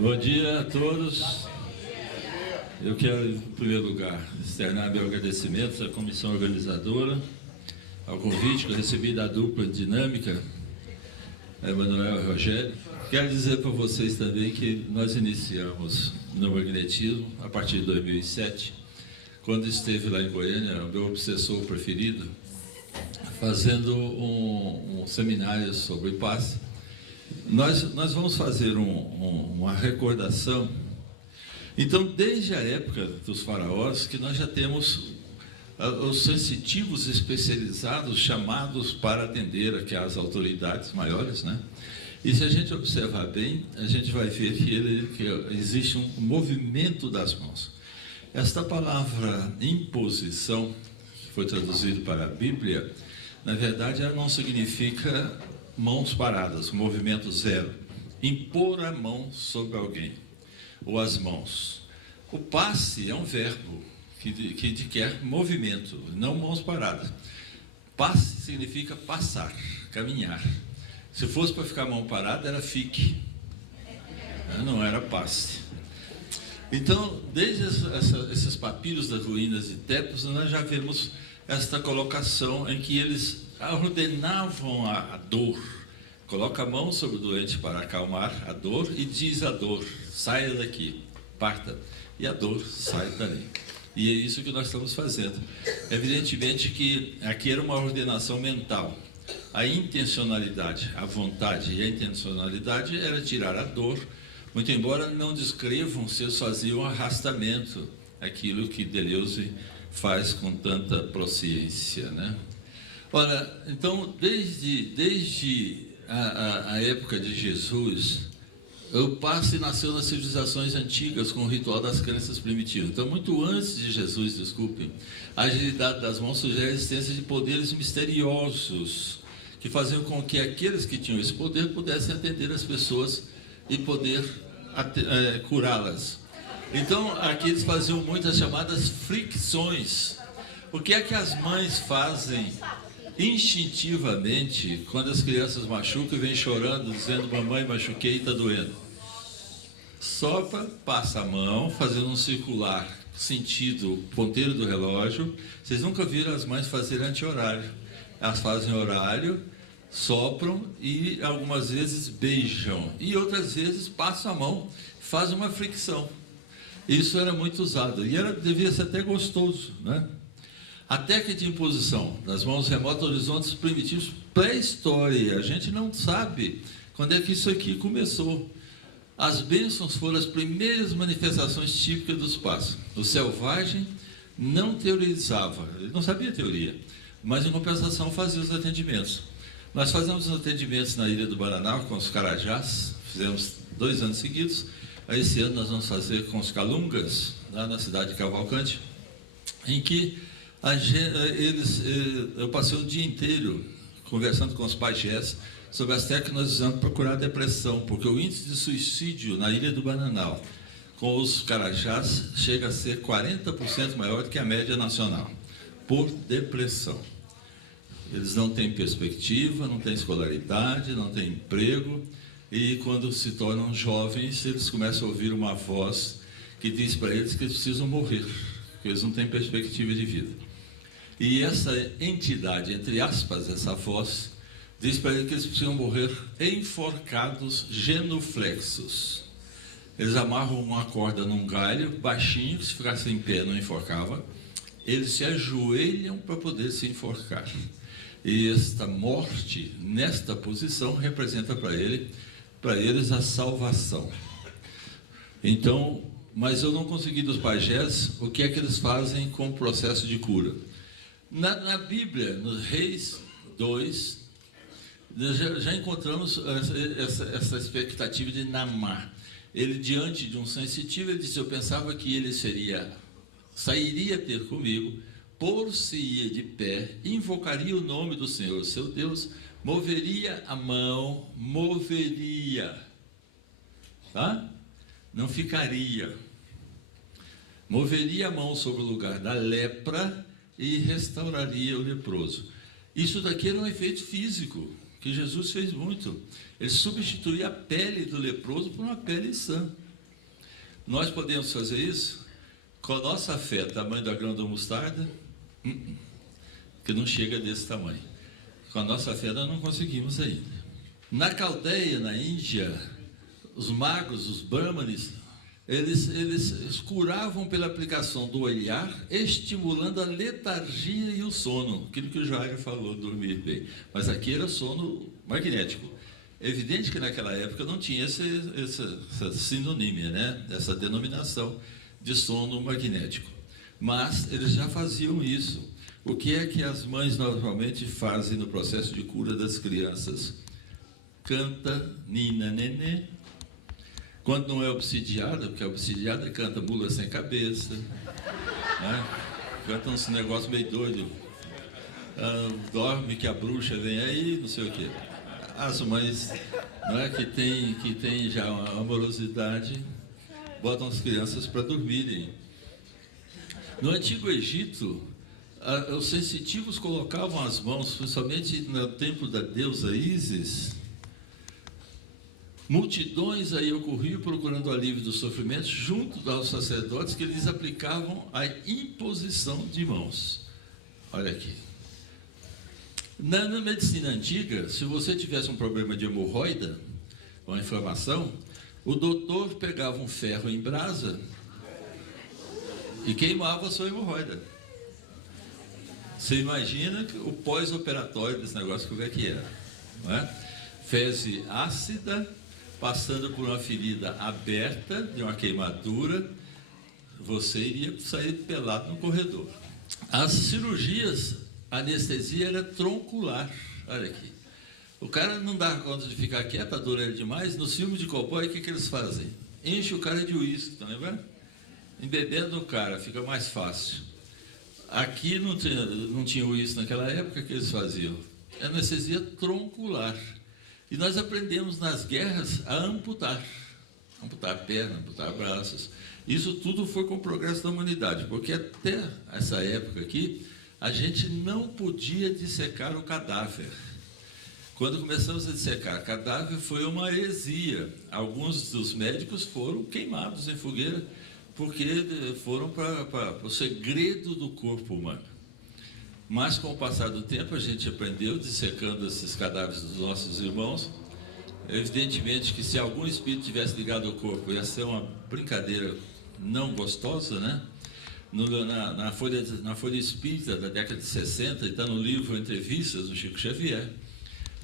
Bom dia a todos. Eu quero, em primeiro lugar, externar meu agradecimento à comissão organizadora, ao convite que eu recebi da dupla dinâmica, Emanuel e Rogério. Quero dizer para vocês também que nós iniciamos no magnetismo a partir de 2007, quando esteve lá em Goiânia, o meu obsessor preferido, fazendo um seminário sobre passe. Nós vamos fazer uma recordação. Então, desde a época dos faraós, que nós já temos os sensitivos especializados chamados para atender aqui às autoridades maiores, né? E se a gente observar bem, a gente vai ver que existe um movimento das mãos. Esta palavra imposição, que foi traduzido para a Bíblia, na verdade ela não significa mãos paradas, movimento zero. Impor a mão sobre alguém, ou as mãos. O passe é um verbo que quer movimento, não mãos paradas. Passe significa passar, caminhar. Se fosse para ficar mão parada, era fique, não era passe. Então, desde esses papiros das ruínas de Tebas, nós já vemos esta colocação em que eles ordenavam a dor. Coloca a mão sobre o doente para acalmar a dor e diz à dor: saia daqui, parta. E a dor sai dali. E é isso que nós estamos fazendo. Evidentemente que aqui era uma ordenação mental. A intencionalidade, a vontade e a intencionalidade era tirar a dor, muito embora não descrevam se eles faziam arrastamento, aquilo que Deleuze faz com tanta proficiência, né? Ora, então, desde a época de Jesus, o passe nasceu nas civilizações antigas com o ritual das crenças primitivas. Então, muito antes de Jesus, desculpem, a agilidade das mãos sugere a existência de poderes misteriosos que faziam com que aqueles que tinham esse poder pudessem atender as pessoas e poder curá-las. Então, aqui eles faziam muitas chamadas fricções. O que é que as mães fazem instintivamente quando as crianças machucam e vêm chorando, dizendo: mamãe, machuquei e está doendo? Sopra, passa a mão, fazendo um circular sentido ponteiro do relógio. Vocês nunca viram as mães fazerem anti-horário. Elas fazem horário, sopram e algumas vezes beijam. E outras vezes passam a mão, fazem uma fricção. Isso era muito usado. E devia ser até gostoso, né? A técnica de imposição das mãos remota horizontes primitivos pré-história. A gente não sabe quando é que isso aqui começou. As bênçãos foram as primeiras manifestações típicas dos passos. O selvagem não teorizava, ele não sabia teoria, mas em compensação fazia os atendimentos. Nós fazemos os atendimentos na Ilha do Bananal com os carajás, fizemos 2 anos seguidos. Esse ano nós vamos fazer com os calungas, lá na cidade de Cavalcante, em que eu passei o dia inteiro conversando com os pajés sobre as técnicas que nós usamos para curar a depressão, porque o índice de suicídio na Ilha do Bananal com os carajás chega a ser 40% maior do que a média nacional, por depressão. Eles não têm perspectiva, não têm escolaridade, não têm emprego, e quando se tornam jovens, eles começam a ouvir uma voz que diz para eles que eles precisam morrer, que eles não têm perspectiva de vida. E essa entidade, entre aspas, essa voz, diz para eles que eles precisam morrer enforcados, genuflexos. Eles amarram uma corda num galho baixinho, que se ficasse em pé não enforcava. Eles se ajoelham para poder se enforcar. E esta morte, nesta posição, representa para eles a salvação. Então, mas eu não consegui dos pajés o que é que eles fazem com o processo de cura. Na Bíblia, nos Reis 2, já encontramos essa expectativa de Naamã. Ele, diante de um sensitivo, ele disse: eu pensava que ele sairia ter comigo, por-se-ia de pé, invocaria o nome do Senhor, seu Deus, moveria a mão, tá? Não ficaria. Moveria a mão sobre o lugar da lepra e restauraria o leproso. Isso daqui era um efeito físico, que Jesus fez muito. Ele substituía a pele do leproso por uma pele sã. Nós podemos fazer isso com a nossa fé, tamanho da grão da mostarda, que não chega desse tamanho. Com a nossa fé nós não conseguimos ainda. Na Caldeia, na Índia, os magos, os brahmanes, eles curavam pela aplicação do olhar, estimulando a letargia e o sono, aquilo que o Jair falou, dormir bem. Mas aqui era sono magnético. É evidente que naquela época não tinha essa sinonímia, né? Essa denominação de sono magnético. Mas eles já faziam isso. O que é que as mães normalmente fazem no processo de cura das crianças? Canta, nina, nenê. Quando não é obsidiada, porque a obsidiada canta mula sem cabeça, né? Canta uns negócios meio doido. Dorme que a bruxa vem aí, não sei o quê. As mães, não é, que tem já uma amorosidade, botam as crianças para dormirem. No Antigo Egito, os sensitivos colocavam as mãos, principalmente no templo da deusa Ísis. Multidões aí ocorriam procurando alívio dos sofrimentos junto aos sacerdotes, que eles aplicavam a imposição de mãos. Olha aqui. Na medicina antiga, se você tivesse um problema de hemorroida, uma inflamação, o doutor pegava um ferro em brasa e queimava a sua hemorroida. Você imagina o pós-operatório desse negócio, como é que era, não é? Fezes ácida, passando por uma ferida aberta, de uma queimadura, você iria sair pelado no corredor. As cirurgias, a anestesia era troncular. Olha aqui. O cara não dá conta de ficar quieto, a dor era demais. Nos filmes de cowboy, o que eles fazem? Enche o cara de uísque, tá lembrando? Embebendo o cara, fica mais fácil. Aqui não tinha uísque naquela época, que eles faziam? Anestesia troncular. E nós aprendemos nas guerras a amputar a perna, amputar braços. Isso tudo foi com o progresso da humanidade, porque até essa época aqui, a gente não podia dissecar o cadáver. Quando começamos a dissecar cadáver, foi uma heresia. Alguns dos médicos foram queimados em fogueira, porque foram para o segredo do corpo humano. Mas, com o passar do tempo, a gente aprendeu, dissecando esses cadáveres dos nossos irmãos. Evidentemente que se algum espírito tivesse ligado ao corpo, ia ser uma brincadeira não gostosa, né? Na Folha Espírita da década de 60, e está no livro Entrevistas do Chico Xavier,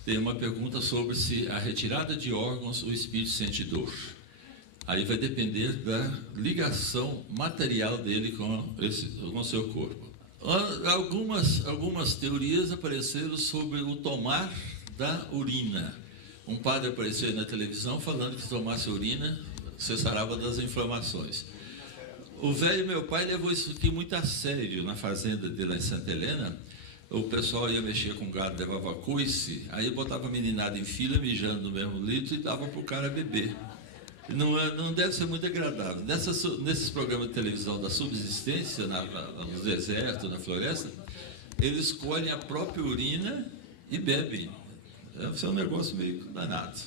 tem uma pergunta sobre se a retirada de órgãos o espírito sente dor. Aí vai depender da ligação material dele com o seu corpo. Algumas teorias apareceram sobre o tomar da urina. Um padre apareceu aí na televisão falando que se tomasse urina, você sarava das inflamações. O velho meu pai levou isso aqui muito a sério. Na fazenda dele lá em Santa Helena, o pessoal ia mexer com gado, levava coice, aí botava a meninada em fila, mijando no mesmo litro e dava para o cara beber. Não deve ser muito agradável. Nesses programas de televisão da subsistência, no deserto, na floresta, eles colhem a própria urina e bebem. Deve ser um negócio meio danado.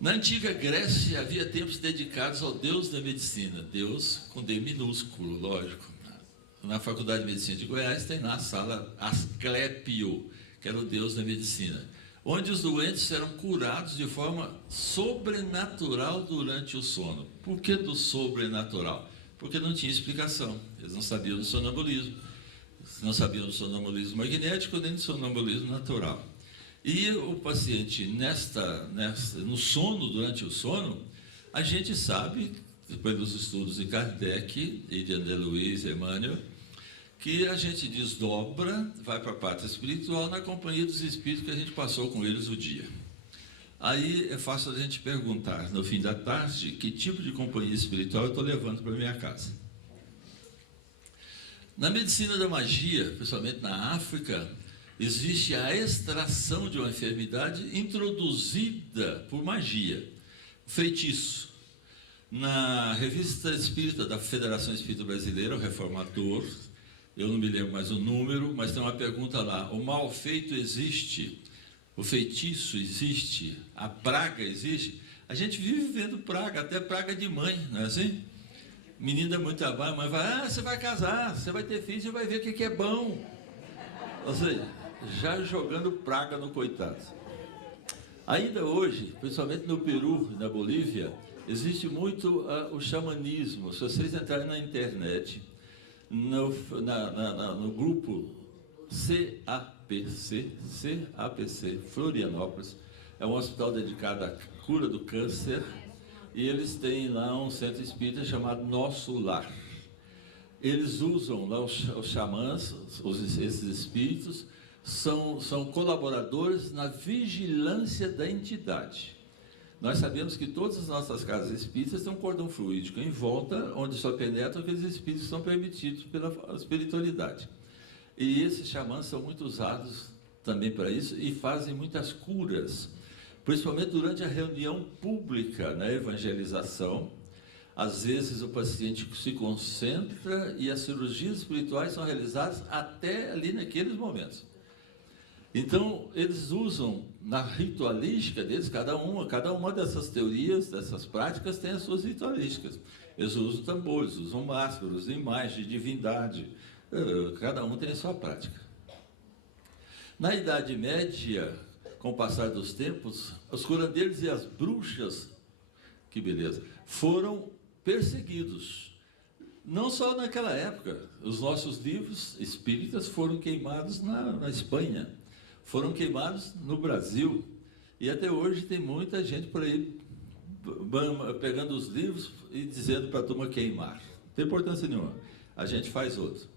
Na antiga Grécia, havia templos dedicados ao Deus da medicina. Deus com D minúsculo, lógico. Na Faculdade de Medicina de Goiás tem lá a sala Asclépio, que era o Deus da medicina, onde os doentes eram curados de forma sobrenatural durante o sono. Por que do sobrenatural? Porque não tinha explicação. Eles não sabiam do sonambulismo. Não sabiam do sonambulismo magnético nem do sonambulismo natural. E o paciente, no sono, durante o sono, a gente sabe, pelos estudos de Kardec e de André Luiz e Emmanuel, que a gente desdobra, vai para a parte espiritual na companhia dos espíritos que a gente passou com eles o dia. Aí é fácil a gente perguntar, no fim da tarde, que tipo de companhia espiritual eu estou levando para minha casa. Na medicina da magia, principalmente na África, existe a extração de uma enfermidade introduzida por magia, feitiço. Na revista espírita da Federação Espírita Brasileira, o Reformador, eu não me lembro mais o número, mas tem uma pergunta lá: o mal feito existe? O feitiço existe? A praga existe? A gente vive vendo praga, até praga de mãe, não é assim? Menina muito trabalho, mãe vai, você vai casar, você vai ter filho, você vai ver o que é bom. Ou seja, já jogando praga no coitado. Ainda hoje, principalmente no Peru e na Bolívia, existe muito o xamanismo. Se vocês entrarem na internet, no grupo CAPC, Florianópolis, é um hospital dedicado à cura do câncer, e eles têm lá um centro espírita chamado Nosso Lar. Eles usam lá os xamãs, esses espíritos, são colaboradores na vigilância da entidade. Nós sabemos que todas as nossas casas espíritas têm um cordão fluídico em volta, onde só penetram aqueles espíritos que são permitidos pela espiritualidade. E esses xamãs são muito usados também para isso e fazem muitas curas, principalmente durante a reunião pública, na evangelização. Às vezes o paciente se concentra e as cirurgias espirituais são realizadas até ali naqueles momentos. Então, eles usam na ritualística deles, cada uma dessas teorias, dessas práticas, tem as suas ritualísticas. Eles usam tambores, usam máscaras, usam imagens de divindade, cada um tem a sua prática. Na Idade Média, com o passar dos tempos, os curandeiros e as bruxas, que beleza, foram perseguidos. Não só naquela época, os nossos livros espíritas foram queimados na Espanha, foram queimados no Brasil, e até hoje tem muita gente por aí pegando os livros e dizendo para a turma queimar. Não tem importância nenhuma, a gente faz outro.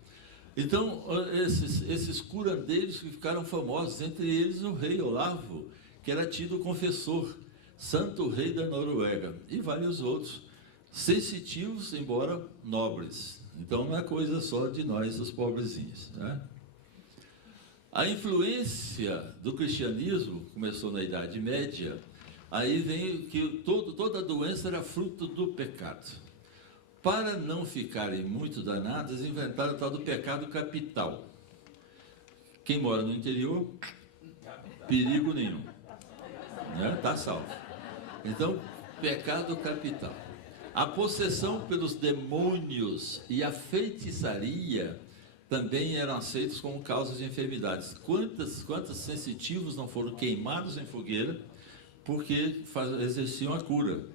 Então, esses curandeiros que ficaram famosos, entre eles o rei Olavo, que era tido confessor, santo rei da Noruega, e vários outros, sensitivos, embora nobres. Então, não é coisa só de nós, os pobrezinhos, né? A influência do cristianismo começou na Idade Média, aí vem que toda doença era fruto do pecado. Para não ficarem muito danadas, inventaram o tal do pecado capital. Quem mora no interior, perigo nenhum, né? Tá salvo. Então, pecado capital. A possessão pelos demônios e a feitiçaria também eram aceitos como causas de enfermidades. Quantos sensitivos não foram queimados em fogueira porque exerciam a cura?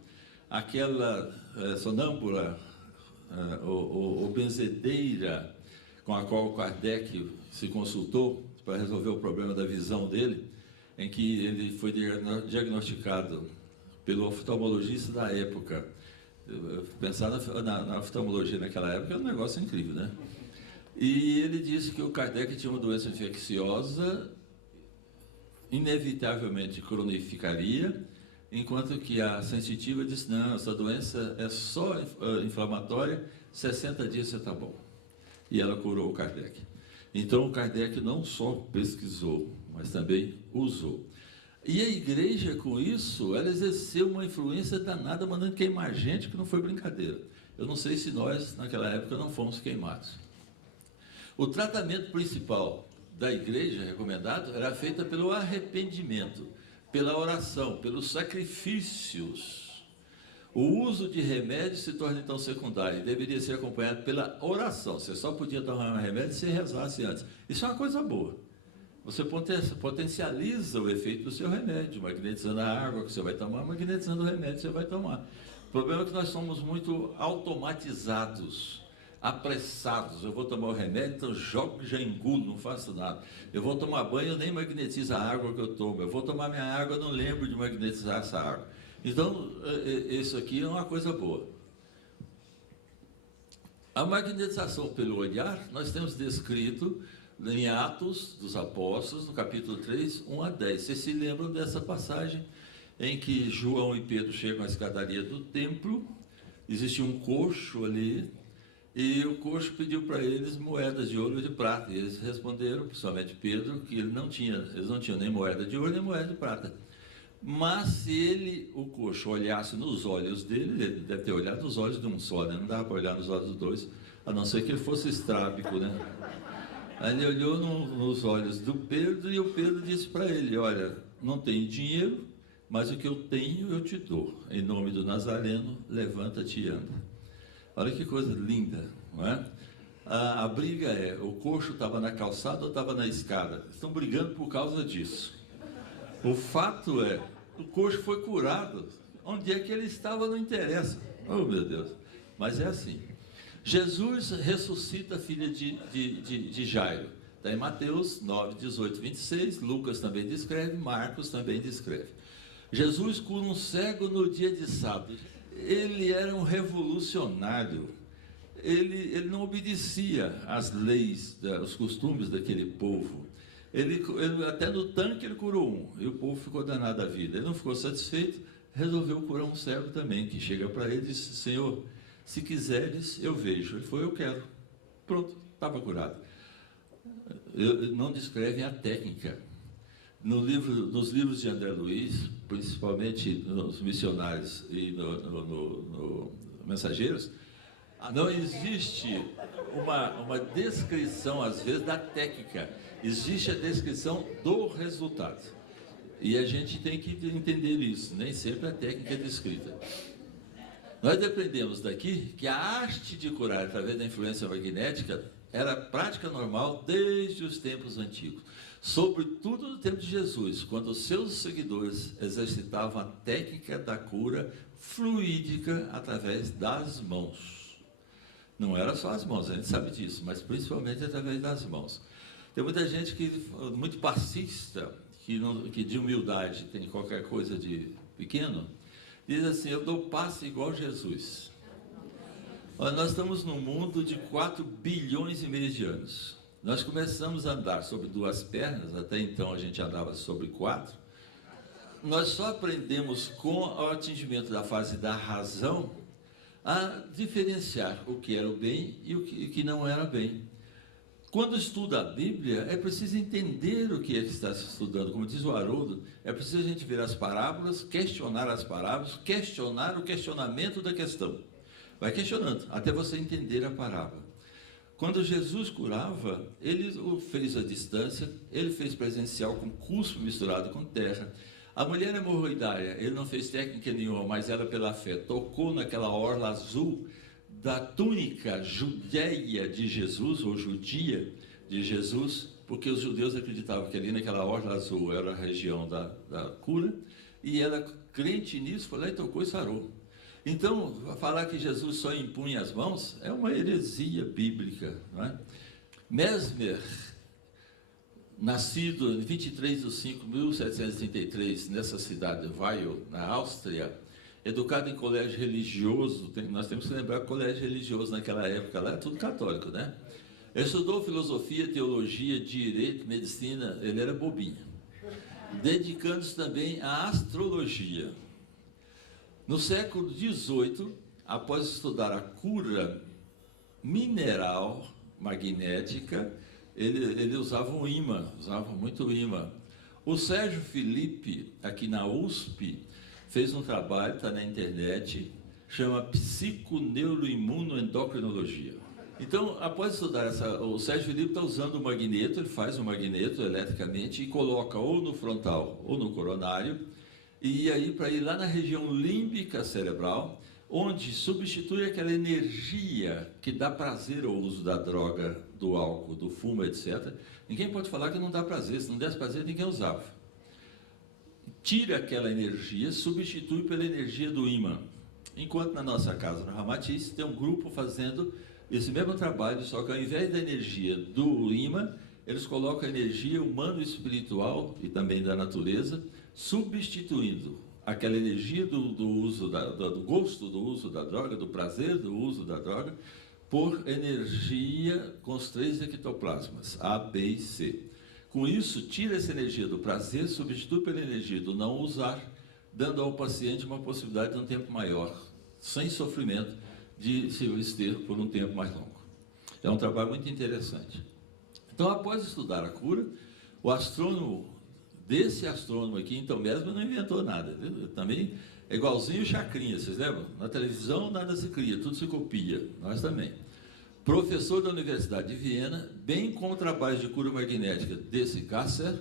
Aquela sonâmbula ou benzedeira com a qual Kardec se consultou para resolver o problema da visão dele, em que ele foi diagnosticado pelo oftalmologista da época. Pensar na oftalmologia naquela época é um negócio incrível, né? E ele disse que o Kardec tinha uma doença infecciosa, inevitavelmente cronificaria, enquanto que a sensitiva disse, não, essa doença é só inflamatória, 60 dias você está bom. E ela curou o Kardec. Então o Kardec não só pesquisou, mas também usou. E a igreja, com isso, ela exerceu uma influência danada, mandando queimar gente, que não foi brincadeira. Eu não sei se nós, naquela época, não fomos queimados. O tratamento principal da igreja, recomendado, era feito pelo arrependimento, pela oração, pelos sacrifícios. O uso de remédios se torna então secundário e deveria ser acompanhado pela oração. Você só podia tomar um remédio se rezasse antes. Isso é uma coisa boa. Você potencializa o efeito do seu remédio, magnetizando a água que você vai tomar, magnetizando o remédio que você vai tomar. O problema é que nós somos muito automatizados, apressados. Eu vou tomar o remédio, então jogo, já engulo, não faço nada. Eu vou tomar banho, eu nem magnetizo a água que eu tomo. Eu vou tomar minha água, eu não lembro de magnetizar essa água. Então, isso aqui é uma coisa boa. A magnetização pelo olhar, nós temos descrito em Atos dos Apóstolos, no capítulo 3, 1 a 10. Vocês se lembram dessa passagem em que João e Pedro chegam à escadaria do templo, existe um coxo ali, e o coxo pediu para eles moedas de ouro e de prata. E eles responderam, principalmente Pedro, que eles não tinham nem moeda de ouro nem moeda de prata. Mas se o coxo, olhasse nos olhos dele, ele deve ter olhado nos olhos de um só, né? Não dava para olhar nos olhos dos dois, a não ser que ele fosse estrábico, né? Aí ele olhou nos olhos do Pedro e o Pedro disse para ele, olha, não tenho dinheiro, mas o que eu tenho eu te dou. Em nome do Nazareno, levanta-te e anda. Olha que coisa linda, não é? A briga é, o coxo estava na calçada ou estava na escada? Estão brigando por causa disso. O fato é, o coxo foi curado. Onde é que ele estava não interessa. Oh, meu Deus. Mas é assim. Jesus ressuscita a filha de Jairo. Está em Mateus 9, 18, 26. Lucas também descreve, Marcos também descreve. Jesus cura um cego no dia de sábado. Ele era um revolucionário. Ele não obedecia às leis, os costumes daquele povo. Ele, até no tanque ele curou um, e o povo ficou danado da vida. Ele não ficou satisfeito, resolveu curar um cego também, que chega para ele e diz: Senhor, se quiseres, eu vejo. Ele falou: eu quero. Pronto, estava curado. Não descrevem a técnica. Nos livros de André Luiz, principalmente nos Missionários e no Mensageiros, não existe uma descrição, às vezes, da técnica. Existe a descrição do resultado. E a gente tem que entender isso. Nem sempre a técnica é descrita. Nós aprendemos daqui que a arte de curar através da influência magnética era prática normal desde os tempos antigos. Sobretudo no tempo de Jesus, quando os seus seguidores exercitavam a técnica da cura fluídica através das mãos. Não era só as mãos, a gente sabe disso, mas principalmente através das mãos. Tem muita gente muito passista, que de humildade tem qualquer coisa de pequeno, diz assim: eu dou passe igual Jesus. Olha, nós estamos num mundo de 4 bilhões e meio de anos. Nós começamos a andar sobre 2 pernas, até então a gente andava sobre 4. Nós só aprendemos com o atingimento da fase da razão a diferenciar o que era o bem e o que não era bem. Quando estuda a Bíblia, é preciso entender o que é que está se estudando. Como diz o Haroldo, é preciso a gente ver as parábolas, questionar as parábolas, questionar o questionamento da questão. Vai questionando, até você entender a parábola. Quando Jesus curava, ele o fez à distância, ele fez presencial com cuspe misturado com terra. A mulher hemorroidária, ele não fez técnica nenhuma, mas ela pela fé tocou naquela orla azul da túnica judeia de Jesus, ou judia de Jesus, porque os judeus acreditavam que ali naquela orla azul era a região da cura, e ela, crente nisso, foi lá e tocou e sarou. Então, falar que Jesus só impunha as mãos é uma heresia bíblica, não é? Mesmer, nascido em 23 de 5 de 1733, nessa cidade de Weil, na Áustria, educado em colégio religioso. Nós temos que lembrar que o colégio religioso naquela época lá é tudo católico, né? Ele estudou filosofia, teologia, direito, medicina, ele era bobinho. Dedicando-se também à astrologia. No século XVIII, após estudar a cura mineral magnética, ele usava um imã, usava muito imã. O Sérgio Felipe, aqui na USP, fez um trabalho, está na internet, chama Psiconeuroimunoendocrinologia. Então, após estudar o Sérgio Felipe está usando o magneto, ele faz o magneto eletricamente e coloca ou no frontal ou no coronário, e aí para ir lá na região límbica cerebral, onde substitui aquela energia que dá prazer ao uso da droga, do álcool, do fumo, etc. Ninguém pode falar que não dá prazer, se não desse prazer ninguém usava. Tira aquela energia, substitui pela energia do ímã. Enquanto na nossa casa, no Ramatice, tem um grupo fazendo esse mesmo trabalho, só que ao invés da energia do ímã, eles colocam a energia humana e espiritual, e também da natureza, substituindo aquela energia do uso, do gosto do uso da droga, do prazer do uso da droga, por energia com os 3 ectoplasmas, A, B e C. Com isso, tira essa energia do prazer, substitui pela energia do não usar, dando ao paciente uma possibilidade de um tempo maior, sem sofrimento, de se ter por um tempo mais longo. É um trabalho muito interessante. Então, após estudar a cura, o astrônomo, desse astrônomo aqui, então mesmo, não inventou nada. Também é igualzinho o Chacrinha, vocês lembram? Na televisão nada se cria, tudo se copia. Nós também. Professor da Universidade de Viena, bem com o trabalho de cura magnética desse Gasser,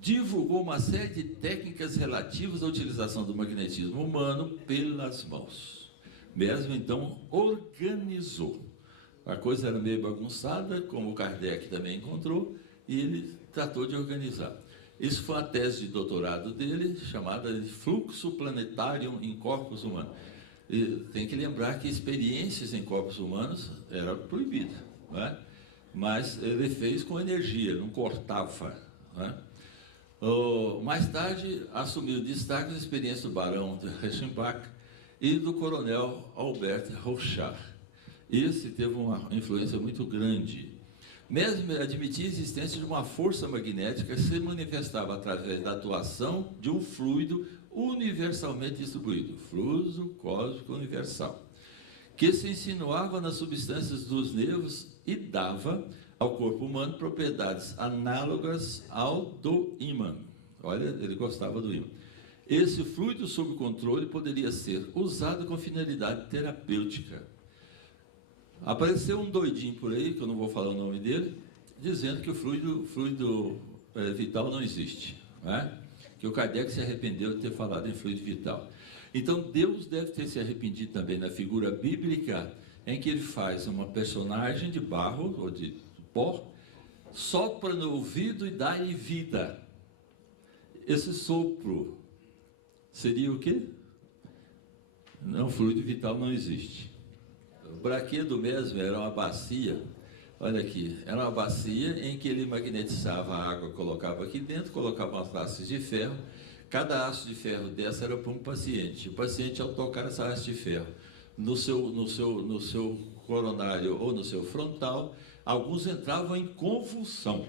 divulgou uma série de técnicas relativas à utilização do magnetismo humano pelas mãos. Mesmer, então, organizou. A coisa era meio bagunçada, como o Kardec também encontrou, e ele tratou de organizar. Isso foi a tese de doutorado dele, chamada de Fluxo Planetarium in Corpus Humanum. E tem que lembrar que experiências em corpos humanos eram proibidas, não é? Mas ele fez com energia, não cortava, não é? Mais tarde, assumiu destaque as experiências do barão de Reichenbach e do coronel Albert Rorschach. Esse teve uma influência muito grande. Mesmer admitia a existência de uma força magnética que se manifestava através da atuação de um fluido universalmente distribuído, fluido cósmico universal, que se insinuava nas substâncias dos nervos e dava ao corpo humano propriedades análogas ao do ímã. Olha, ele gostava do ímã. Esse fluido sob controle poderia ser usado com finalidade terapêutica. Apareceu um doidinho por aí, que eu não vou falar o nome dele, dizendo que o fluido vital não existe, não é? Que o Kardec se arrependeu de ter falado em fluido vital. Então Deus deve ter se arrependido também na figura bíblica, em que ele faz uma personagem de barro ou de pó, sopra no ouvido e dá-lhe vida. Esse sopro seria o quê? Não, fluido vital não existe. O braquê do Mesmer era uma bacia, olha aqui, era uma bacia em que ele magnetizava a água, colocava aqui dentro, colocava umas hastes de ferro, cada haste de ferro dessa era para um paciente. O paciente, ao tocar essa haste de ferro no seu coronário ou no seu frontal, alguns entravam em convulsão.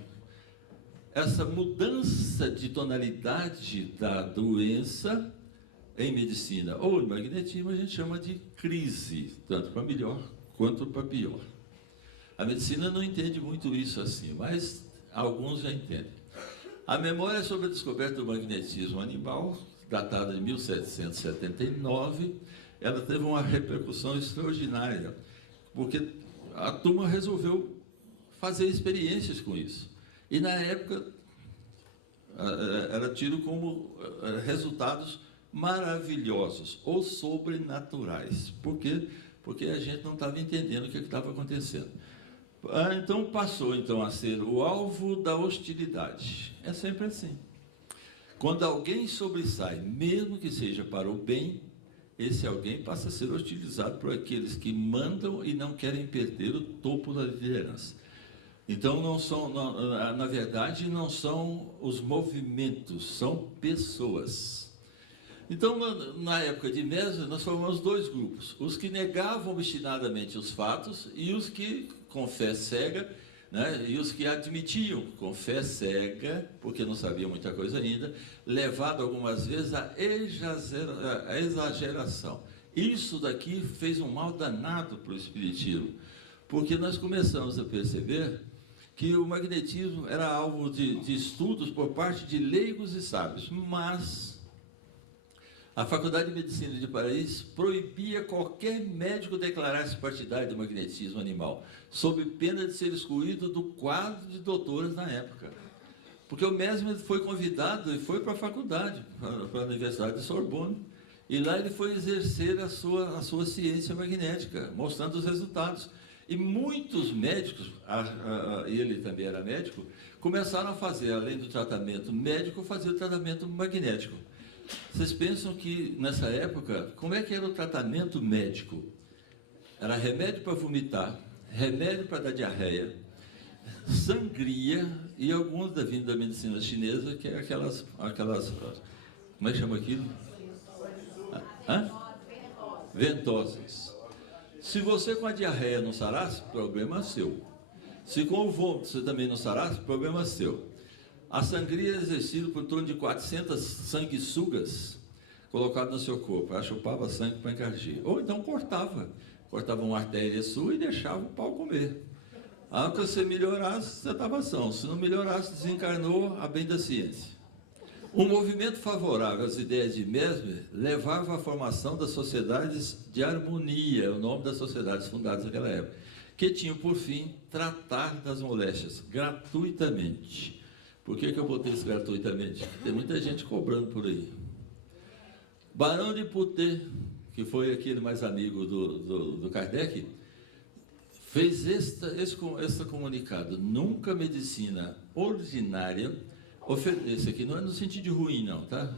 Essa mudança de tonalidade da doença em medicina ou em magnetismo a gente chama de crise, tanto para melhor quanto para pior. A medicina não entende muito isso assim, mas alguns já entendem. A memória sobre a descoberta do magnetismo animal, datada de 1779, ela teve uma repercussão extraordinária, porque a turma resolveu fazer experiências com isso. E na época era tido como resultados maravilhosos ou sobrenaturais. Por quê? Porque a gente não estava entendendo o que estava acontecendo. Então passou a ser o alvo da hostilidade. É sempre assim. Quando alguém sobressai, mesmo que seja para o bem, esse alguém passa a ser hostilizado por aqueles que mandam e não querem perder o topo da liderança. Então, na verdade, não são os movimentos, são pessoas. Então, na época de Mesmer, nós formamos dois grupos: os que negavam obstinadamente os fatos e os que, com fé cega, né, e os que admitiam, com fé cega, porque não sabiam muita coisa ainda, levado algumas vezes à exageração. Isso daqui fez um mal danado para o espiritismo, porque nós começamos a perceber que o magnetismo era alvo de estudos por parte de leigos e sábios, mas a Faculdade de Medicina de Paris proibia qualquer médico declarar-se partidário do magnetismo animal, sob pena de ser excluído do quadro de doutores na época. Porque o Mesmer foi convidado e foi para a faculdade, para a Universidade de Sorbonne, e lá ele foi exercer a sua ciência magnética, mostrando os resultados. E muitos médicos, ele também era médico, começaram a fazer, além do tratamento médico, fazer o tratamento magnético. Vocês pensam que, nessa época, como é que era o tratamento médico? Era remédio para vomitar, remédio para dar diarreia, sangria e alguns da vinda da medicina chinesa, que é aquelas como é que chama aquilo? Ventosas. Se você com a diarreia não sarasse, problema seu. Se com o vômito você também não sarasse, problema seu. A sangria é exercida por torno de 400 sanguessugas colocadas no seu corpo. Ela chupava sangue para encardir. Ou então cortava uma artéria sua e deixava o pau comer. A hora que você melhorasse, você estava são. Se não melhorasse, desencarnou a bem da ciência. Um movimento favorável às ideias de Mesmer levava à formação das sociedades de harmonia, o nome das sociedades fundadas naquela época, que tinham por fim tratar das moléstias gratuitamente. Por que eu botei isso gratuitamente? Tem muita gente cobrando por aí. Barão de Putet, que foi aquele mais amigo do Kardec, fez esse comunicado. Nunca medicina ordinária, esse aqui não é no sentido de ruim não, tá?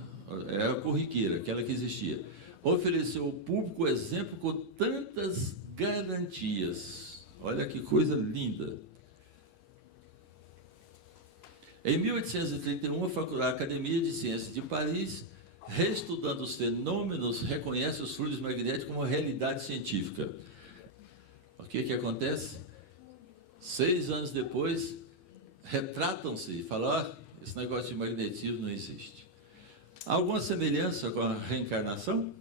É a corriqueira, aquela que existia. Ofereceu ao público o exemplo com tantas garantias. Olha que coisa linda. Em 1831, a Academia de Ciências de Paris, reestudando os fenômenos, reconhece os fluidos magnéticos como realidade científica. O que acontece? 6 anos depois, retratam-se e falam, esse negócio de magnetismo não existe. Há alguma semelhança com a reencarnação?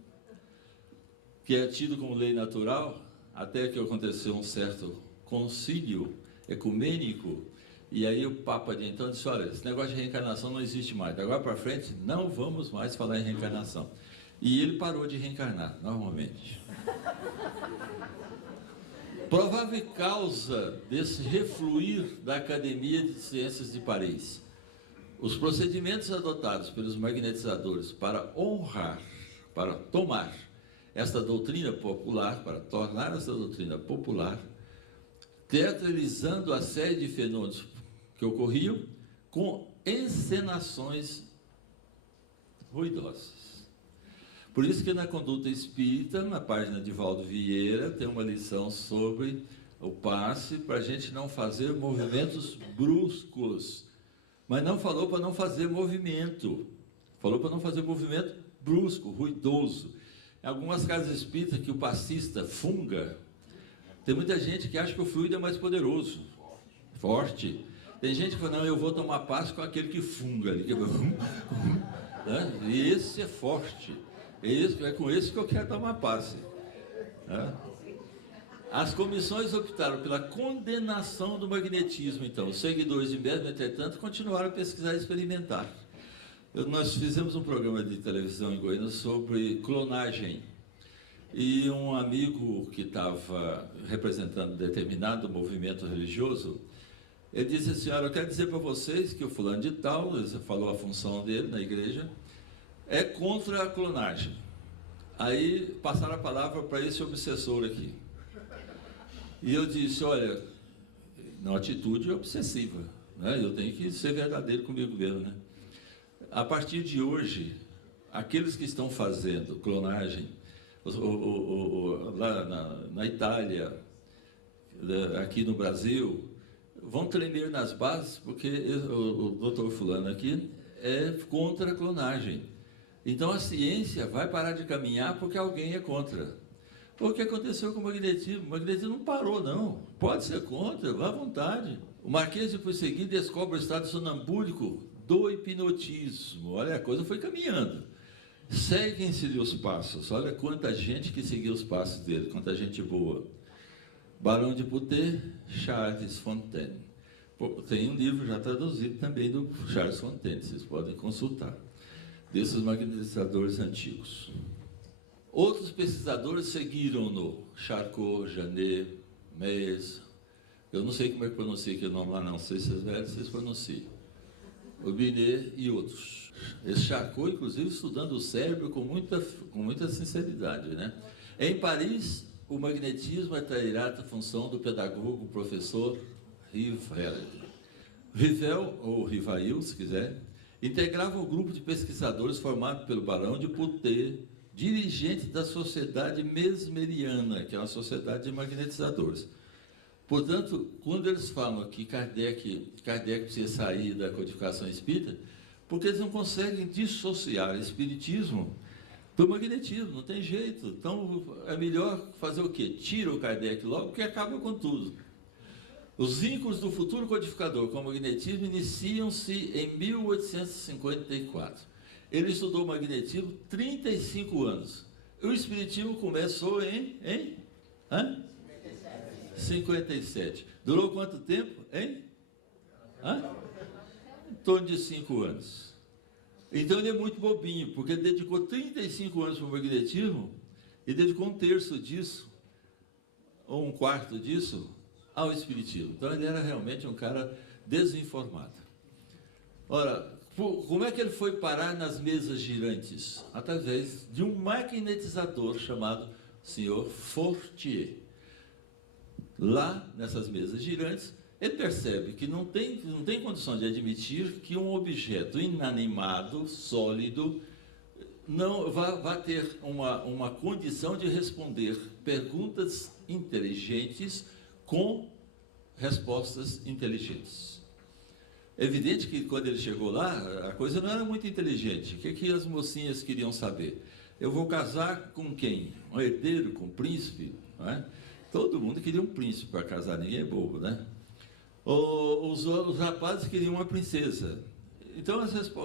Que é tido como lei natural, até que aconteceu um certo concílio ecumênico, e aí o Papa de então disse, olha, esse negócio de reencarnação não existe mais, da agora para frente não vamos mais falar em reencarnação. E ele parou de reencarnar, normalmente. Provável causa desse refluir da Academia de Ciências de Paris. Os procedimentos adotados pelos magnetizadores para honrar, para tomar esta doutrina popular, para tornar essa doutrina popular, teatralizando a série de fenômenos que ocorriam com encenações ruidosas. Por isso que na Conduta Espírita, na página de Valdo Vieira, tem uma lição sobre o passe, para a gente não fazer movimentos bruscos. Mas não falou para não fazer movimento. Falou para não fazer movimento brusco, ruidoso. Em algumas casas espíritas que o passista funga, tem muita gente que acha que o fluido é mais poderoso, forte. Tem gente que fala, não, eu vou tomar passe com aquele que funga ali. E esse é forte. É com esse que eu quero tomar passe. As comissões optaram pela condenação do magnetismo, então. Os seguidores de Mesmer, entretanto, continuaram a pesquisar e experimentar. Nós fizemos um programa de televisão em Goiânia sobre clonagem. E um amigo que estava representando determinado movimento religioso, ele disse assim, olha, eu quero dizer para vocês que o fulano de tal, ele falou a função dele na igreja, é contra a clonagem. Aí passaram a palavra para esse obsessor aqui. E eu disse, olha, uma atitude obsessiva, né? Eu tenho que ser verdadeiro comigo mesmo, né? A partir de hoje, aqueles que estão fazendo clonagem, lá na Itália, aqui no Brasil, vão tremer nas bases, porque o doutor fulano aqui é contra a clonagem. Então a ciência vai parar de caminhar porque alguém é contra. O que aconteceu com o magnetismo? O magnetismo não parou, não. Pode ser contra, vá à vontade. O Marquês de Puysegui descobre o estado sonambúlico do hipnotismo. Olha, a coisa foi caminhando. Seguem-se-lhe os passos. Olha quanta gente que seguiu os passos dele, quanta gente boa. Barão de Putet, Charles Fontaine. Tem um livro já traduzido também do Charles Fontaine, vocês podem consultar, desses magnetizadores antigos. Outros pesquisadores seguiram-no, Charcot, Janet, Meyers, eu não sei como é que pronuncia aquele nome lá, não sei se vocês pronunciam, o Binet e outros. Esse Charcot, inclusive, estudando o cérebro com muita sinceridade, né? Em Paris, o magnetismo atrairá a função do pedagogo, professor Rivel. Rivel, ou Rivail, se quiser, integrava o grupo de pesquisadores formado pelo Barão de Putet, dirigente da Sociedade Mesmeriana, que é uma sociedade de magnetizadores. Portanto, quando eles falam que Kardec precisa sair da codificação espírita, porque eles não conseguem dissociar o espiritismo do magnetismo, não tem jeito. Então, é melhor fazer o quê? Tira o Kardec logo, porque acaba com tudo. Os vínculos do futuro codificador com o magnetismo iniciam-se em 1854. Ele estudou magnetismo 35 anos. O espiritismo começou em 57. Durou quanto tempo? Em torno de 5 anos. Então ele é muito bobinho, porque ele dedicou 35 anos para o magnetismo e dedicou 1/3 disso, ou 1/4 disso, ao espiritismo. Então ele era realmente um cara desinformado. Ora, como é que ele foi parar nas mesas girantes? Através de um magnetizador chamado Sr. Fortier. Lá, nessas mesas girantes, ele percebe que não tem condição de admitir que um objeto inanimado, sólido, não vá ter uma condição de responder perguntas inteligentes com respostas inteligentes. É evidente que quando ele chegou lá, a coisa não era muito inteligente. O que as mocinhas queriam saber? Eu vou casar com quem? Um herdeiro, com um príncipe? Não é? Todo mundo queria um príncipe para casar, ninguém é bobo, né? Os rapazes queriam uma princesa. Então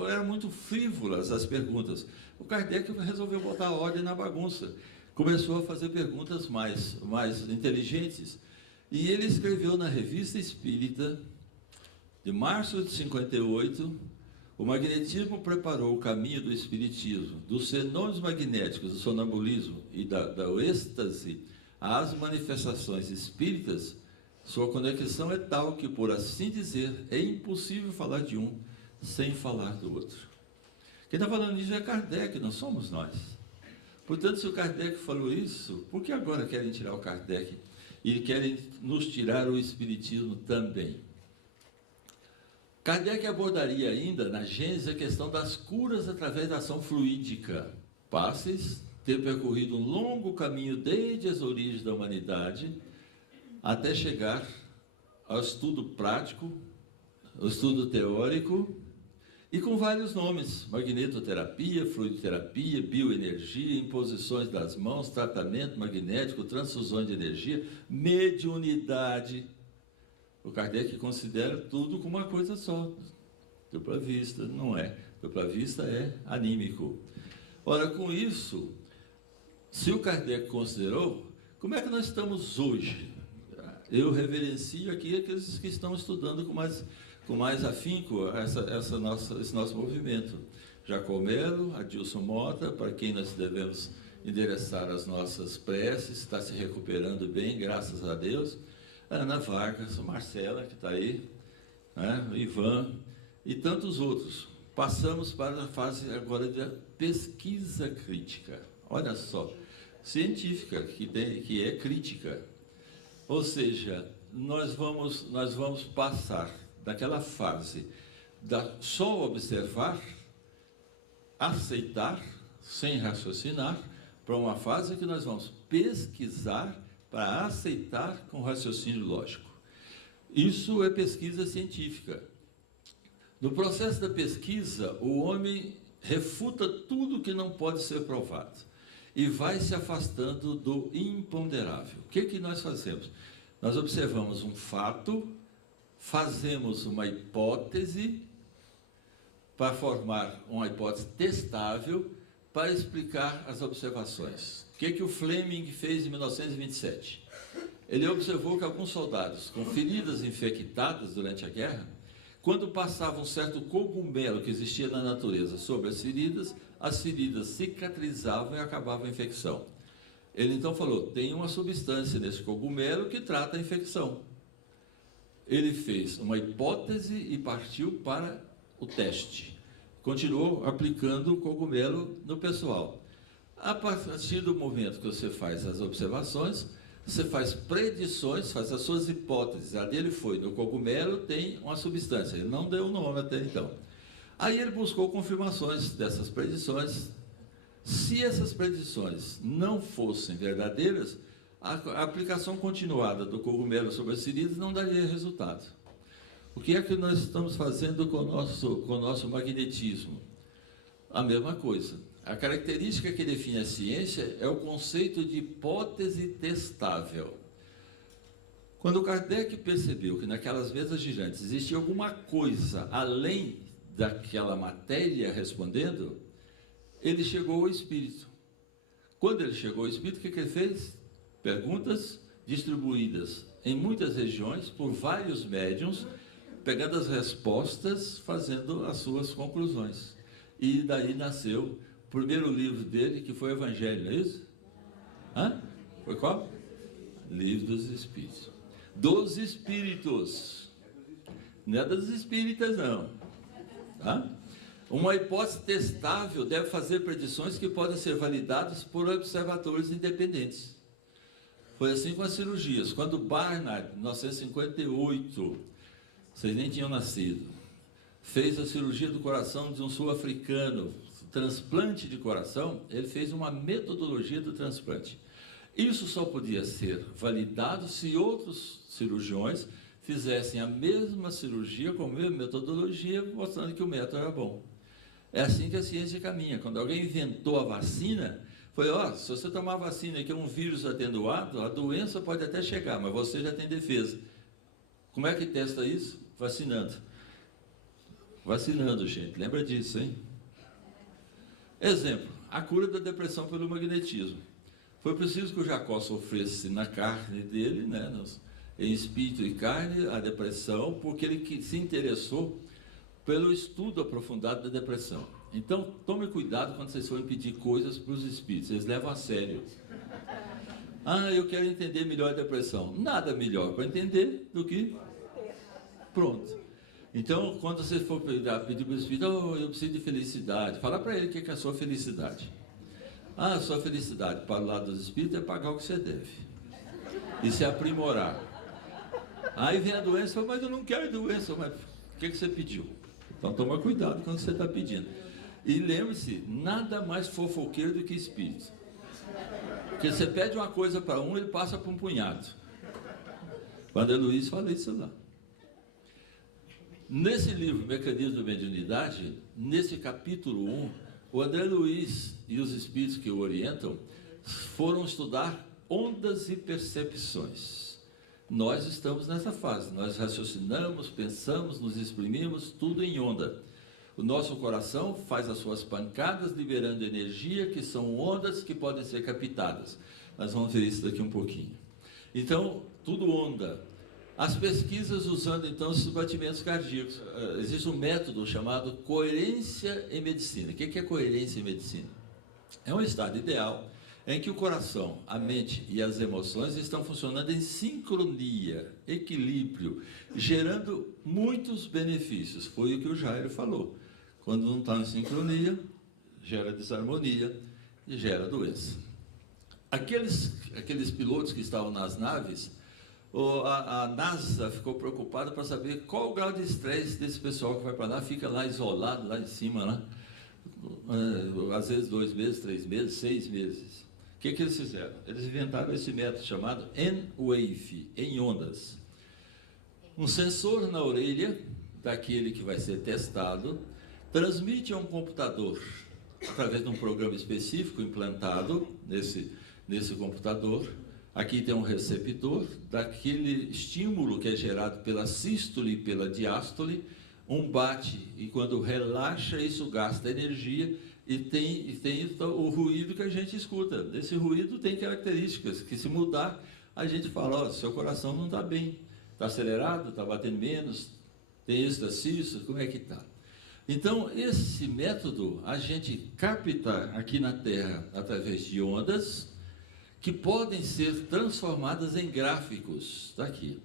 eram muito frívolas as perguntas. O Kardec resolveu botar ordem na bagunça. Começou a fazer perguntas mais inteligentes. E ele escreveu na Revista Espírita, de março de 58, o magnetismo preparou o caminho do espiritismo, dos fenômenos magnéticos, do sonambulismo e da êxtase às manifestações espíritas. Sua conexão é tal que, por assim dizer, é impossível falar de um sem falar do outro. Quem está falando isso é Kardec, não somos nós. Portanto, se o Kardec falou isso, por que agora querem tirar o Kardec e querem nos tirar o espiritismo também? Kardec abordaria ainda, na Gênese, a questão das curas através da ação fluídica. Passes ter percorrido um longo caminho desde as origens da humanidade até chegar ao estudo prático, ao estudo teórico, e com vários nomes: magnetoterapia, fluidoterapia, bioenergia, imposições das mãos, tratamento magnético, transfusões de energia, mediunidade. O Kardec considera tudo como uma coisa só. Dupla vista, não é. Dupla vista é anímico. Ora, com isso, se o Kardec considerou, como é que nós estamos hoje? Eu reverencio aqui aqueles que estão estudando com mais afinco esse nosso movimento. Jacomelo, Adilson Mota, para quem nós devemos endereçar as nossas preces, está se recuperando bem, graças a Deus. Ana Vargas, Marcela, que está aí, né? Ivan e tantos outros. Passamos para a fase agora de pesquisa crítica. Olha só, científica, que é crítica. Ou seja, nós vamos passar daquela fase da só observar, aceitar, sem raciocinar, para uma fase que nós vamos pesquisar para aceitar com raciocínio lógico. Isso é pesquisa científica. No processo da pesquisa, o homem refuta tudo que não pode ser provado e vai se afastando do imponderável. O que nós fazemos? Nós observamos um fato, fazemos uma hipótese para formar uma hipótese testável para explicar as observações. O que o Fleming fez em 1927? Ele observou que alguns soldados com feridas infectadas durante a guerra, quando passava um certo cogumelo que existia na natureza sobre as feridas cicatrizavam e acabavam a infecção. Ele então falou: tem uma substância nesse cogumelo que trata a infecção. Ele fez uma hipótese e partiu para o teste. Continuou aplicando o cogumelo no pessoal. A partir do momento que você faz as observações, você faz predições, faz as suas hipóteses. A dele foi: no cogumelo tem uma substância. Ele não deu o nome até então. Aí ele buscou confirmações dessas predições. Se essas predições não fossem verdadeiras, a aplicação continuada do cogumelo sobre as feridas não daria resultado. O que é que nós estamos fazendo com o nosso magnetismo? A mesma coisa. A característica que define a ciência é o conceito de hipótese testável. Quando Kardec percebeu que naquelas mesas girantes existia alguma coisa além daquela matéria respondendo, ele chegou ao espírito. Quando ele chegou ao espírito, o que ele fez? Perguntas distribuídas em muitas regiões por vários médiuns, pegando as respostas, fazendo as suas conclusões. E daí nasceu o primeiro livro dele, que foi o Evangelho, não é isso? Hã? Foi qual? Livro dos Espíritos. Dos Espíritos. Não é das Espíritas, não. Tá? Uma hipótese testável deve fazer predições que podem ser validadas por observadores independentes. Foi assim com as cirurgias. Quando Barnard, em 1958, vocês nem tinham nascido, fez a cirurgia do coração de um sul-africano, transplante de coração, ele fez uma metodologia do transplante. Isso só podia ser validado se outros cirurgiões fizessem a mesma cirurgia com a mesma metodologia, mostrando que o método era bom. É assim que a ciência caminha. Quando alguém inventou a vacina, foi, se você tomar a vacina que é um vírus atenuado, a doença pode até chegar, mas você já tem defesa. Como é que testa isso? Vacinando. Vacinando, gente. Lembra disso, hein? Exemplo, a cura da depressão pelo magnetismo. Foi preciso que o Jacó sofresse na carne dele, né, em espírito e carne, a depressão, porque ele se interessou pelo estudo aprofundado da depressão. Então, tome cuidado quando vocês forem pedir coisas para os espíritos, eles levam a sério. Eu quero entender melhor a depressão. Nada melhor para entender do que... Pronto. Então, quando você for pedir para o espírito, eu preciso de felicidade, fala para ele o que é a sua felicidade. A sua felicidade, para o lado dos espíritos, é pagar o que você deve. E se aprimorar. Aí vem a doença, mas eu não quero doença, mas o que você pediu? Então toma cuidado quando você está pedindo. E lembre-se, nada mais fofoqueiro do que espírito. Porque você pede uma coisa para um, ele passa para um punhado. O André Luiz fala isso lá. Nesse livro, Mecanismo da Mediunidade, nesse capítulo 1, o André Luiz e os espíritos que o orientam foram estudar ondas e percepções. Nós estamos nessa fase, nós raciocinamos, pensamos, nos exprimimos, tudo em onda. O nosso coração faz as suas pancadas, liberando energia, que são ondas que podem ser captadas. Nós vamos ver isso daqui um pouquinho. Então, tudo onda. As pesquisas usando, então, esses batimentos cardíacos. Existe um método chamado coerência em medicina. O que é coerência em medicina? É um estado ideal em que o coração, a mente e as emoções estão funcionando em sincronia, equilíbrio, gerando muitos benefícios. Foi o que o Jairo falou. Quando não está em sincronia, gera desarmonia e gera doença. Aqueles pilotos que estavam nas naves, a NASA ficou preocupada para saber qual o grau de estresse desse pessoal que vai para lá, fica lá isolado, lá em cima, lá, às vezes 2 meses, 3 meses, 6 meses. O que eles fizeram? Eles inventaram esse método chamado N-Wave, em ondas. Um sensor na orelha daquele que vai ser testado transmite a um computador, através de um programa específico implantado nesse computador. Aqui tem um receptor daquele estímulo que é gerado pela sístole e pela diástole, bate, e quando relaxa, isso gasta energia, e tem o ruído que a gente escuta. Esse ruído tem características que, se mudar, a gente fala, seu coração não está bem, está acelerado, está batendo menos, tem êxtase, como é que está? Então, esse método a gente capta aqui na Terra através de ondas, que podem ser transformadas em gráficos, está aqui.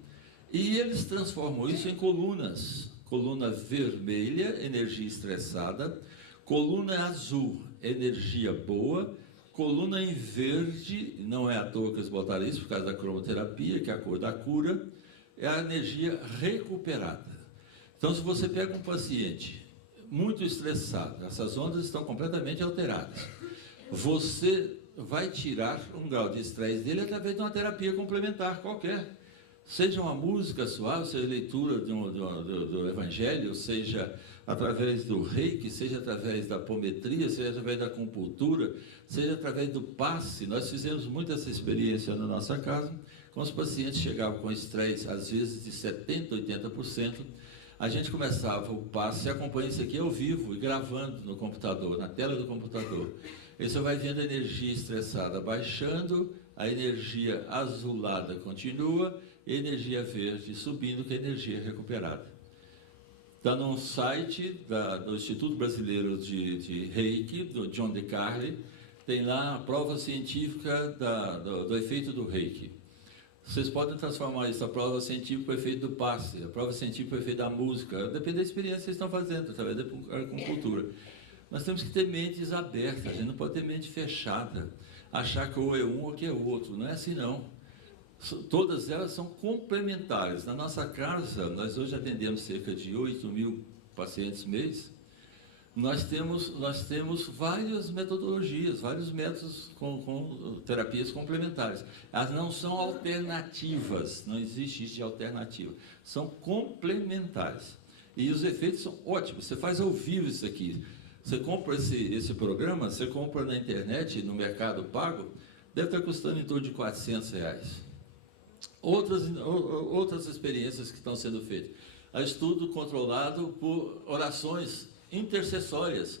E eles transformam isso em colunas. Coluna vermelha, energia estressada. Coluna azul, energia boa. Coluna em verde, não é à toa que eles botaram isso, por causa da cromoterapia, que é a cor da cura, é a energia recuperada. Então, se você pega um paciente muito estressado, essas ondas estão completamente alteradas, você vai tirar um grau de estresse dele através de uma terapia complementar qualquer. Seja uma música suave, seja leitura do Evangelho, seja através do reiki, seja através da apometria, seja através da acupuntura, seja através do passe. Nós fizemos muito essa experiência na nossa casa, com os pacientes chegavam com estresse, às vezes de 70%, 80%, a gente começava o passe, você acompanha isso aqui ao vivo e gravando no computador, na tela do computador. Aí você vai vendo a energia estressada baixando, a energia azulada continua, e a energia verde subindo, que é a energia recuperada. Está no site do Instituto Brasileiro de Reiki, do John DeCarli, tem lá a prova científica do efeito do Reiki. Vocês podem transformar isso, a prova científica foi feita do passe, a prova científica foi feita da música, depende da experiência que vocês estão fazendo, através da acupuntura. Nós temos que ter mentes abertas, a gente não pode ter mente fechada, achar que ou é um ou que é outro, não é assim não. Todas elas são complementares. Na nossa casa, nós hoje atendemos cerca de 8.000 pacientes mês. Nós temos várias metodologias, vários métodos com terapias complementares. Elas não são alternativas, não existe isso de alternativa. São complementares. E os efeitos são ótimos. Você faz ao vivo isso aqui. Você compra esse programa, você compra na internet, no mercado pago, deve estar custando em torno de R$400. Outras experiências que estão sendo feitas. Há estudo controlado por orações intercessórias.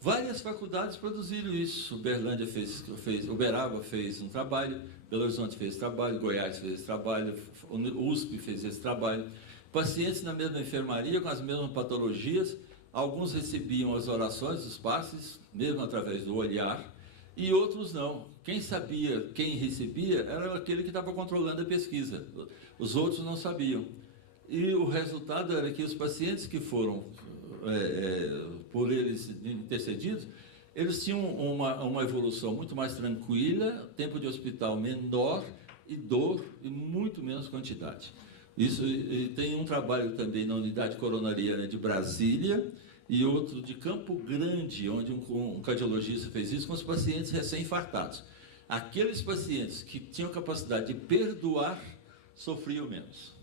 Várias faculdades produziram isso. Uberlândia fez, Uberaba fez um trabalho, Belo Horizonte fez trabalho, Goiás fez esse trabalho, USP fez esse trabalho. Pacientes na mesma enfermaria, com as mesmas patologias, alguns recebiam as orações, os passes, mesmo através do olhar, e outros não. Quem sabia, quem recebia, era aquele que estava controlando a pesquisa. Os outros não sabiam. E o resultado era que os pacientes que foram por eles intercedidos, eles tinham uma evolução muito mais tranquila, tempo de hospital menor e dor e muito menos quantidade. Isso, e tem um trabalho também na unidade coronariana de Brasília e outro de Campo Grande, onde um cardiologista fez isso com os pacientes recém-infartados. Aqueles pacientes que tinham capacidade de perdoar sofriam menos.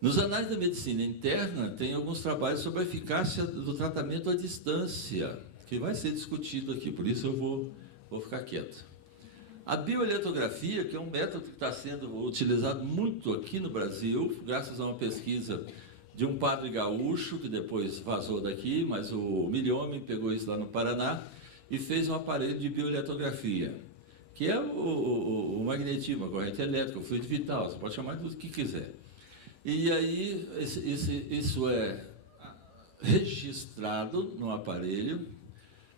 Nos anais da medicina interna, tem alguns trabalhos sobre a eficácia do tratamento à distância, que vai ser discutido aqui, por isso eu vou ficar quieto. A bioeletrografia, que é um método que está sendo utilizado muito aqui no Brasil, graças a uma pesquisa de um padre gaúcho, que depois vazou daqui, mas o Milhome pegou isso lá no Paraná, e fez um aparelho de bioeletrografia, que é o magnetismo, a corrente elétrica, o fluido vital, você pode chamar do que quiser. E aí, isso é registrado no aparelho.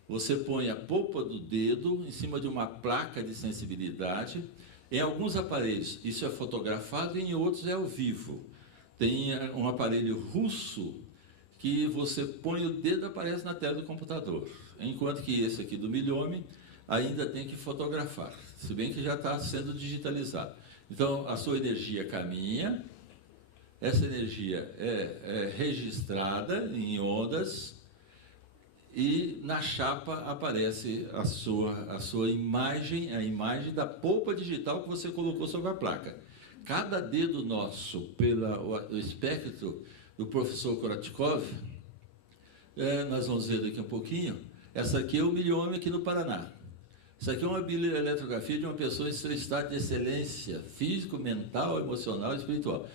Você põe a polpa do dedo em cima de uma placa de sensibilidade. Em alguns aparelhos isso é fotografado e em outros é ao vivo. Tem um aparelho russo que você põe o dedo e aparece na tela do computador. Enquanto que esse aqui do Milhome ainda tem que fotografar, se bem que já está sendo digitalizado. Então, a sua energia caminha. Essa energia é registrada em ondas e na chapa aparece a sua imagem, a imagem da polpa digital que você colocou sobre a placa. Cada dedo nosso, pelo espectro do professor Koratkov, nós vamos ver daqui a pouquinho, essa aqui é o Milhome aqui no Paraná. Isso aqui é uma bioeletrografia de uma pessoa em seu estado de excelência físico, mental, emocional e espiritual.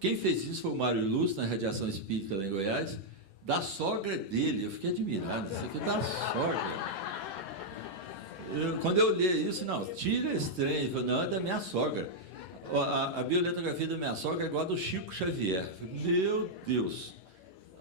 Quem fez isso foi o Mário Lúcio, na radiação espírita lá em Goiás, da sogra dele. Eu fiquei admirado, isso aqui é da sogra. Quando eu olhei isso, não, tira esse trem. Eu falei, não, é da minha sogra. A bioeletrografia da minha sogra é igual a do Chico Xavier. Meu Deus!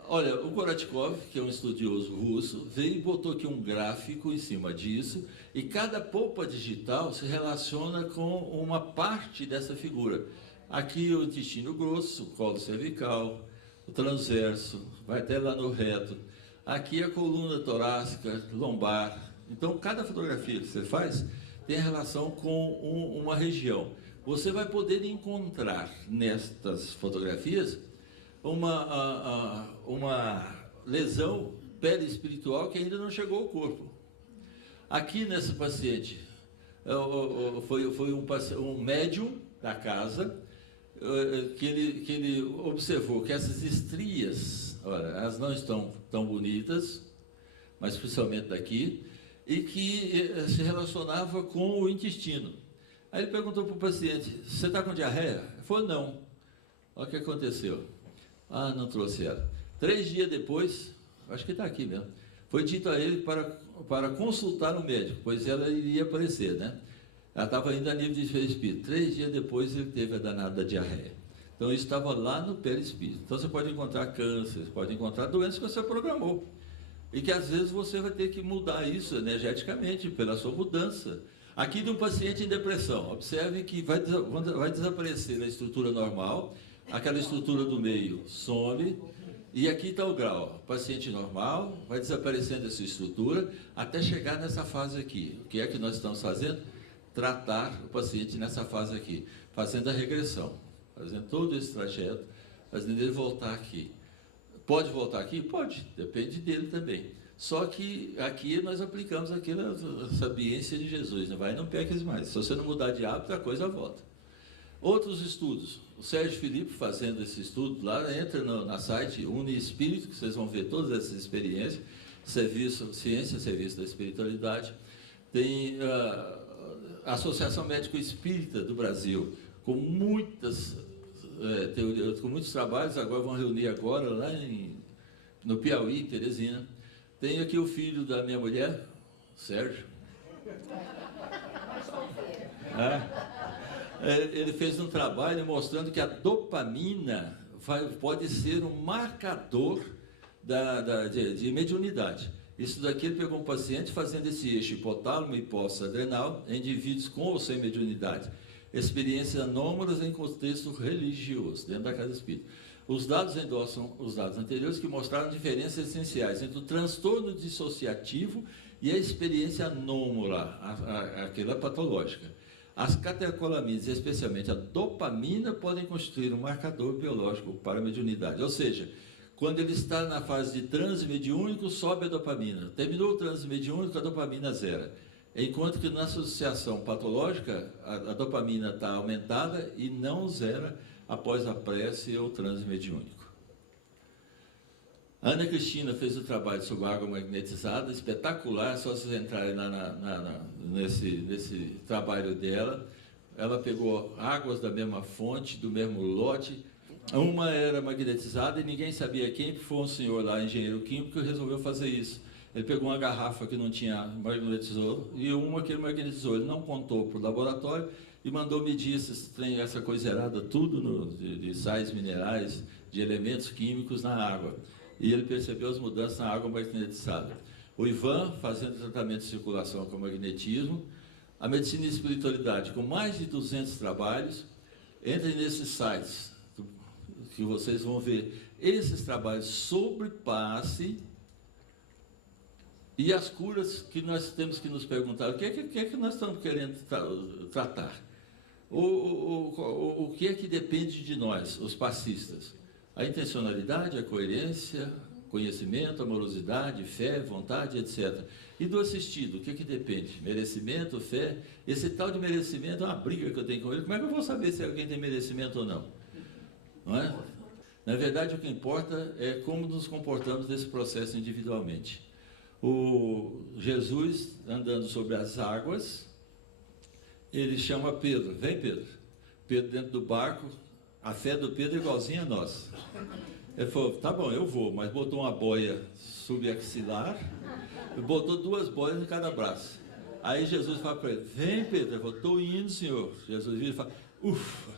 Olha, o Koratkov, que é um estudioso russo, veio e botou aqui um gráfico em cima disso, e cada polpa digital se relaciona com uma parte dessa figura. Aqui o intestino grosso, o colo cervical, o transverso, vai até lá no reto. Aqui a coluna torácica, lombar. Então, cada fotografia que você faz tem relação com uma região. Você vai poder encontrar nestas fotografias uma lesão perispiritual que ainda não chegou ao corpo. Aqui nesse paciente, foi um médium da casa, que ele observou que essas estrias, olha, elas não estão tão bonitas, mas principalmente daqui, e que se relacionava com o intestino. Aí ele perguntou para o paciente, você está com diarreia? Ele falou, não. Olha o que aconteceu. Ah, não trouxe ela. 3 dias depois, acho que está aqui mesmo, foi dito a ele para consultar o médico, pois ela iria aparecer, né? Ela estava ainda a nível de perispírito. 3 dias depois ele teve a danada diarreia. Então isso estava lá no perispírito. Então você pode encontrar câncer, você pode encontrar doenças que você programou. E que às vezes você vai ter que mudar isso energeticamente, pela sua mudança. Aqui de um paciente em depressão, observe que vai desaparecer a estrutura normal, aquela estrutura do meio some, e aqui está o grau, paciente normal, vai desaparecendo essa estrutura, até chegar nessa fase aqui. O que é que nós estamos fazendo? Tratar o paciente nessa fase aqui, fazendo a regressão, fazendo todo esse trajeto, fazendo ele voltar aqui. Pode voltar aqui? Pode, depende dele também. Só que aqui nós aplicamos aquela sabiência de Jesus, não vai, não peques mais. Se você não mudar de hábito, a coisa volta. Outros estudos, o Sérgio Filipe fazendo esse estudo lá, entra no site Uniespírito, que vocês vão ver todas essas experiências, ciência, serviço da espiritualidade. Tem a Associação Médico Espírita do Brasil, com muitos trabalhos, agora vão reunir agora lá no Piauí, Teresina. Tem aqui o filho da minha mulher, Sérgio. Ele fez um trabalho mostrando que a dopamina pode ser um marcador de mediunidade. Isso daqui ele pegou um paciente fazendo esse eixo hipotálamo e hipófise-adrenal em indivíduos com ou sem mediunidade. Experiências anômalas em contexto religioso, dentro da casa espírita. Os dados endossam os dados anteriores que mostraram diferenças essenciais entre o transtorno dissociativo e a experiência anômala, aquela patológica. As catecolaminas, especialmente a dopamina, podem constituir um marcador biológico para a mediunidade. Ou seja, quando ele está na fase de transe mediúnico, sobe a dopamina. Terminou o transe mediúnico, a dopamina zera. Enquanto que na associação patológica, a dopamina está aumentada e não zera após a prece ou transe mediúnico. A Ana Cristina fez o trabalho sobre água magnetizada, espetacular, só vocês entrarem nesse trabalho dela. Ela pegou águas da mesma fonte, do mesmo lote. Uma era magnetizada e ninguém sabia quem, foi um senhor lá, engenheiro químico, que resolveu fazer isso. Ele pegou uma garrafa que não tinha magnetizador e uma que ele magnetizou. Ele não contou para o laboratório e mandou medir essa coisa errada, tudo de sais minerais, de elementos químicos na água. E ele percebeu as mudanças na água magnetizada. O Ivan, fazendo tratamento de circulação com magnetismo. A medicina e espiritualidade, com mais de 200 trabalhos. Entrem nesses sites que vocês vão ver esses trabalhos sobre passe e as curas que nós temos que nos perguntar. O que é que nós estamos querendo tratar? O que é que depende de nós, os passistas? A intencionalidade, a coerência, conhecimento, amorosidade, fé, vontade, etc. E do assistido, o que é que depende? Merecimento, fé? Esse tal de merecimento é uma briga que eu tenho com ele. Como é que eu vou saber se alguém tem merecimento ou não? Não é? Na verdade, o que importa é como nos comportamos nesse processo individualmente. O Jesus, andando sobre as águas, ele chama Pedro. Vem, Pedro. Pedro dentro do barco. A fé do Pedro é igualzinha a nossa. Ele falou, tá bom, eu vou, mas botou uma boia subaxilar e botou 2 boias em cada braço. Aí Jesus fala para ele, vem, Pedro. Ele falou, estou indo, Senhor. Jesus vira e fala, ufa.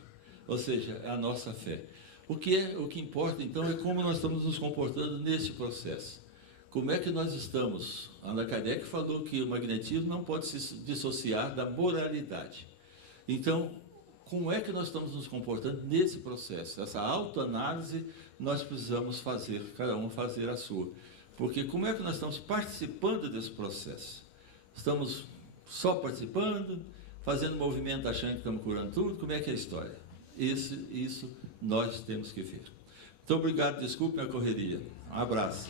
Ou seja, é a nossa fé. O que importa, então, é como nós estamos nos comportando nesse processo. Como é que nós estamos? Allan Kardec falou que o magnetismo não pode se dissociar da moralidade. Então, como é que nós estamos nos comportando nesse processo? Essa autoanálise nós precisamos fazer, cada um fazer a sua. Porque como é que nós estamos participando desse processo? Estamos só participando, fazendo movimento, achando que estamos curando tudo? Como é que é a história? Isso nós temos que ver. Muito obrigado, desculpe a correria. Um abraço.